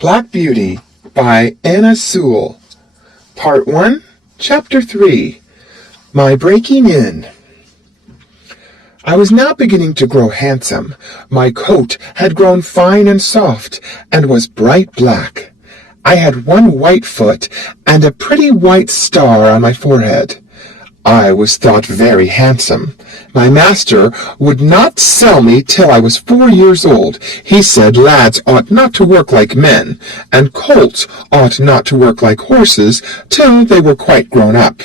Black Beauty by Anna Sewell. Part 1, Chapter 3, My Breaking In. I was now beginning to grow handsome. My coat had grown fine and soft, and was bright black. I had one white foot, and a pretty white star on my forehead. I was thought very handsome. My master would not sell me till I was 4 years old. He said lads ought not to work like men, and colts ought not to work like horses till they were quite grown up.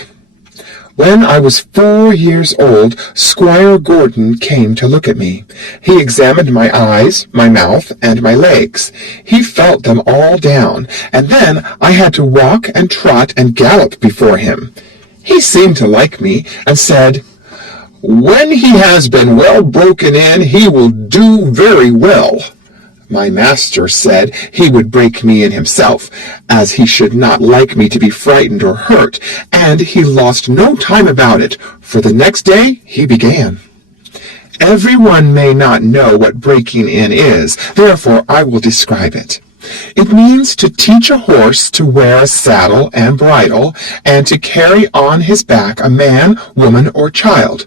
When I was 4 years old, Squire Gordon came to look at me. He examined my eyes, my mouth, and my legs. He felt them all down, and then I had to walk and trot and gallop before him. He seemed to like me, and said, "When he has been well broken in, he will do very well." My master said he would break me in himself, as he should not like me to be frightened or hurt, and he lost no time about it, for the next day he began. Everyone may not know what breaking in is, therefore I will describe it. It means to teach a horse to wear a saddle and bridle, and to carry on his back a man, woman, or child,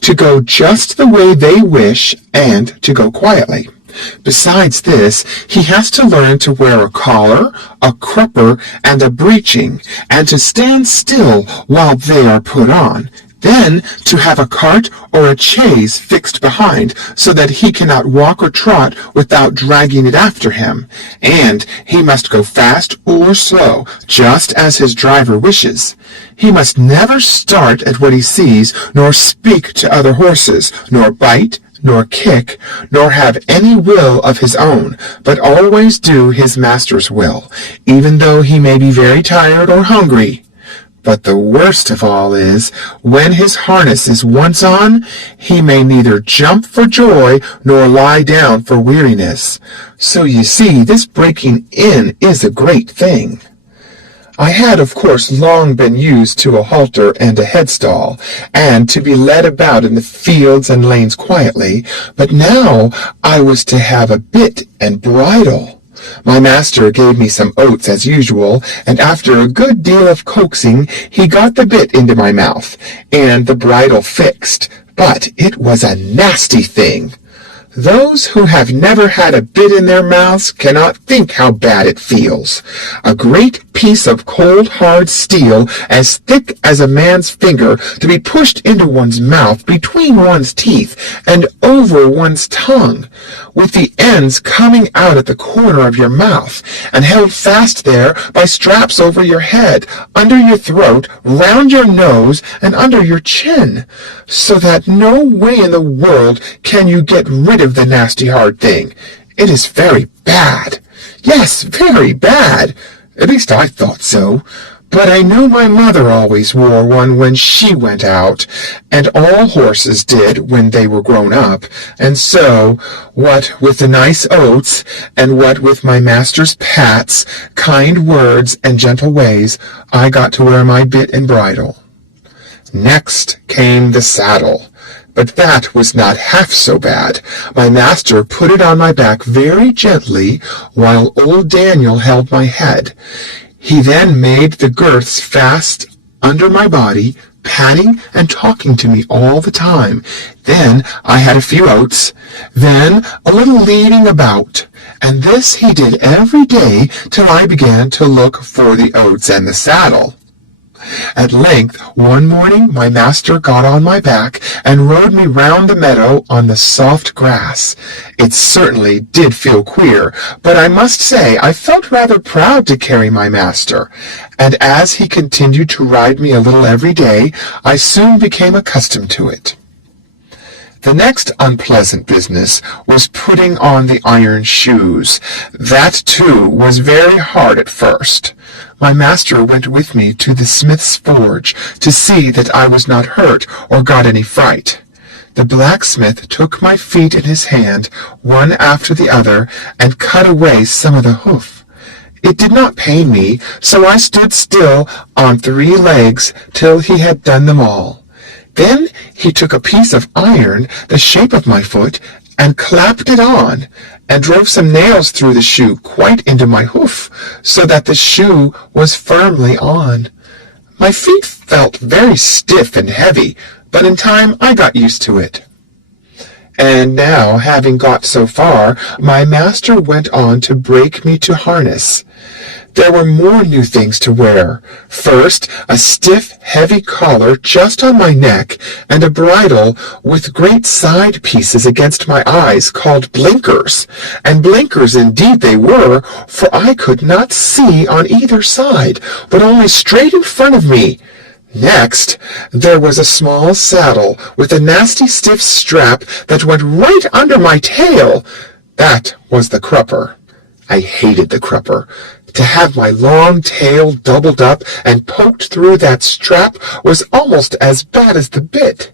to go just the way they wish, and to go quietly. Besides this, he has to learn to wear a collar, a crupper, and a breeching, and to stand still while they are put on. Then to have a cart or a chaise fixed behind, so that he cannot walk or trot without dragging it after him. And he must go fast or slow, just as his driver wishes. He must never start at what he sees, nor speak to other horses, nor bite, nor kick, nor have any will of his own, but always do his master's will, even though he may be very tired or hungry. But the worst of all is, when his harness is once on, he may neither jump for joy nor lie down for weariness. So you see, this breaking in is a great thing. I had, of course, long been used to a halter and a headstall, and to be led about in the fields and lanes quietly, but now I was to have a bit and bridle. My master gave me some oats as usual, and after a good deal of coaxing he got the bit into my mouth, and the bridle fixed, but it was a nasty thing. Those who have never had a bit in their mouths cannot think how bad it feels. A great piece of cold hard steel, as thick as a man's finger, to be pushed into one's mouth, between one's teeth, and over one's tongue, with the ends coming out at the corner of your mouth, and held fast there by straps over your head, under your throat, round your nose, and under your chin, so that no way in the world can you get rid of the nasty hard thing. It is very bad. Yes, very bad. At least I thought so. But I know my mother always wore one when she went out, and all horses did when they were grown up, and so, what with the nice oats, and what with my master's pats, kind words, and gentle ways, I got to wear my bit and bridle. Next came the saddle. But that was not half so bad. My master put it on my back very gently, while old Daniel held my head. He then made the girths fast under my body, patting and talking to me all the time. Then I had a few oats, then a little leading about, and this he did every day till I began to look for the oats and the saddle. At length, one morning, my master got on my back and rode me round the meadow on the soft grass. It certainly did feel queer, but I must say I felt rather proud to carry my master, and as he continued to ride me a little every day, I soon became accustomed to it. The next unpleasant business was putting on the iron shoes. That, too, was very hard at first. My master went with me to the smith's forge to see that I was not hurt or got any fright. The blacksmith took my feet in his hand, one after the other, and cut away some of the hoof. It did not pain me, so I stood still on 3 legs till he had done them all. Then he took a piece of iron, the shape of my foot, and clapped it on, and drove some nails through the shoe quite into my hoof, so that the shoe was firmly on. My feet felt very stiff and heavy, but in time I got used to it. And now, having got so far, my master went on to break me to harness. There were more new things to wear. First, a stiff, heavy collar just on my neck, and a bridle with great side pieces against my eyes called blinkers. And blinkers indeed they were, for I could not see on either side, but only straight in front of me. Next, there was a small saddle with a nasty stiff strap that went right under my tail. That was the crupper. I hated the crupper. To have my long tail doubled up and poked through that strap was almost as bad as the bit.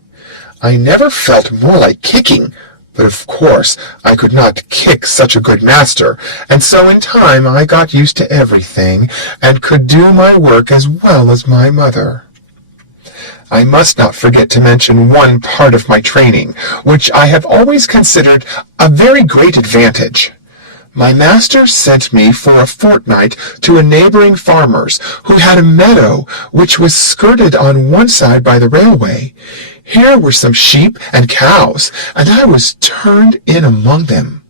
I never felt more like kicking, but of course I could not kick such a good master, and so in time I got used to everything, and could do my work as well as my mother. I must not forget to mention one part of my training, which I have always considered a very great advantage. My master sent me for a fortnight to a neighboring farmer's, who had a meadow which was skirted on one side by the railway. Here were some sheep and cows, and I was turned in among them.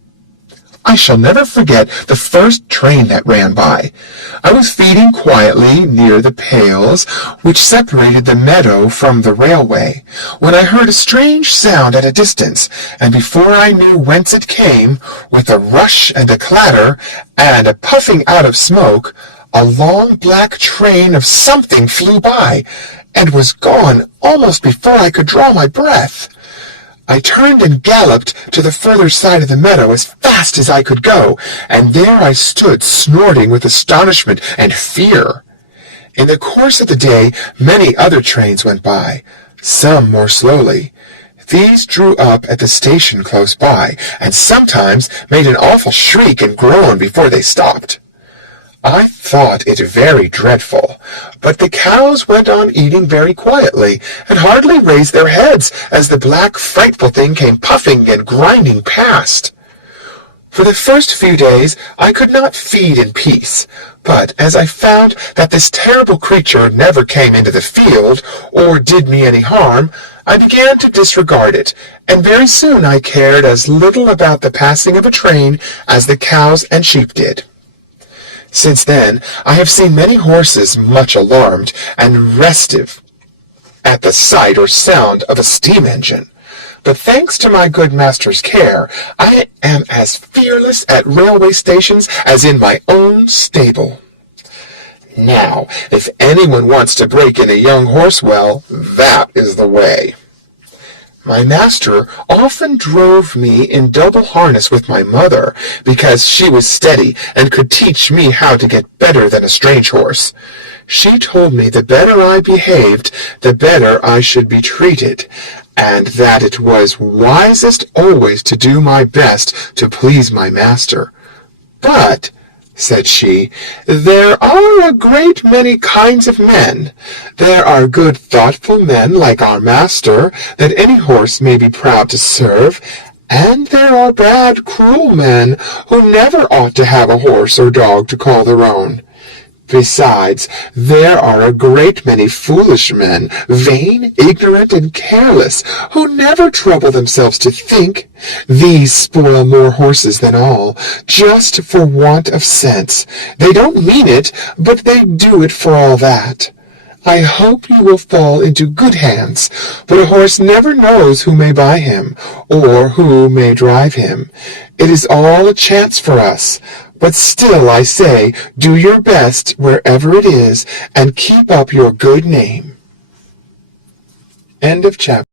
I shall never forget the first train that ran by. I was feeding quietly near the pales which separated the meadow from the railway, when I heard a strange sound at a distance, and before I knew whence it came, with a rush and a clatter, and a puffing out of smoke, a long black train of something flew by, and was gone almost before I could draw my breath. I turned and galloped to the further side of the meadow as fast as I could go, and there I stood snorting with astonishment and fear. In the course of the day many other trains went by, some more slowly. These drew up at the station close by, and sometimes made an awful shriek and groan before they stopped. I thought it very dreadful, but the cows went on eating very quietly, and hardly raised their heads as the black frightful thing came puffing and grinding past. For the first few days I could not feed in peace, but as I found that this terrible creature never came into the field, or did me any harm, I began to disregard it, and very soon I cared as little about the passing of a train as the cows and sheep did. Since then, I have seen many horses much alarmed and restive at the sight or sound of a steam engine. But thanks to my good master's care, I am as fearless at railway stations as in my own stable. Now, if anyone wants to break in a young horse, well, that is the way. My master often drove me in double harness with my mother, because she was steady and could teach me how to get better than a strange horse. She told me the better I behaved, the better I should be treated, and that it was wisest always to do my best to please my master. But, said she, there are a great many kinds of men. There are good thoughtful men like our master, that any horse may be proud to serve, and there are bad, cruel men, who never ought to have a horse or dog to call their own. Besides, there are a great many foolish men, vain, ignorant, and careless, who never trouble themselves to think. These spoil more horses than all, just for want of sense. They don't mean it, but they do it for all that. I hope you will fall into good hands, but a horse never knows who may buy him, or who may drive him. It is all a chance for us. But still, I say, do your best wherever it is, and keep up your good name. End of chapter.